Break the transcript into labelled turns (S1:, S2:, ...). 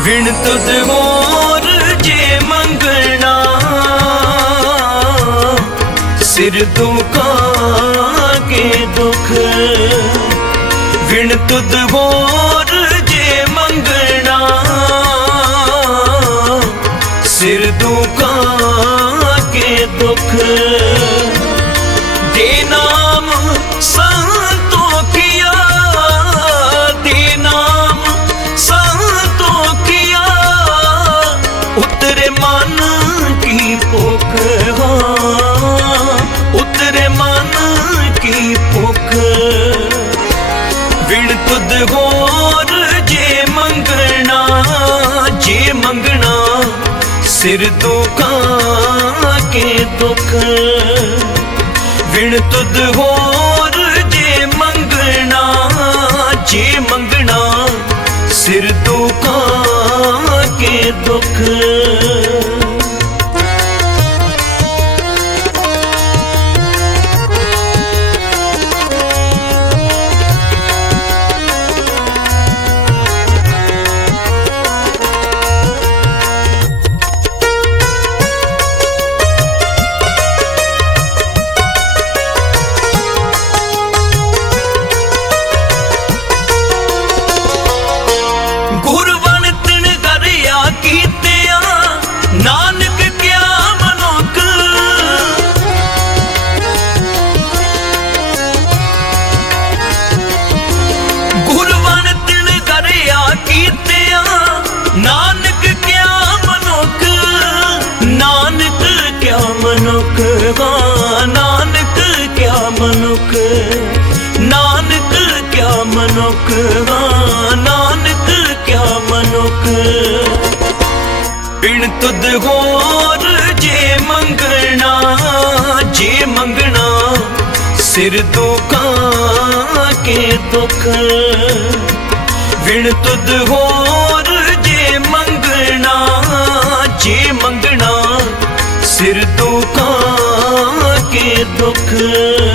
S1: ਵਿਣ ਤੁਧ ਹੋਰ ਜੇ ਮੰਗਣਾ। ਸਿਰ ਦੁਖਾ ਕੇ ਦੁਖ। ਵਿਣ ਤੁਧ ਹੋਰ ਜੇ ਮੰਗਣਾ। ਸਿਰ ਦੁਖਾ ਕੇ ਦੁਖ। ਦੇ ਭੁਖ ਹਾਂ, ਉਤਰੇ ਮਨ ਕੀ ਭੁੱਖ? ਵਿਣ ਤੁਧ ਹੋਰ ਜੇ ਮੰਗਣਾ ਜੇ ਮੰਗਣਾ, ਸਿਰ ਦੁਖਾ ਕੇ ਦੁੱਖ? ਵਿਣ ਤੁਧ ਹੋਰ ਜੇ ਮੰਗਣਾ ਜੇ ਮੰਗਣਾ, ਸਿਰ ਦੁਖਾ ਕੇ ਦੁੱਖ? ਮਨੁਖ ਹਾਂ ਨਾਨਕ ਕਿਆ ਮਨੁੱਖ? ਨਾਨਕ ਕਿਆ ਮਨੁੱਖ ਹਾਂ ਨਾਨਕ ਕਿਆ ਮਨੁੱਖ? ਬਿਨ ਤੁਧ ਹੋਰ ਜੇ ਮੰਗਣਾ ਜੇ ਮੰਗਣਾ, ਸਿਰ ਦੁਖਾ ਕੇ ਦੁੱਖ? ਵਿਣ ਤੁਧ ਹੋਰ 歌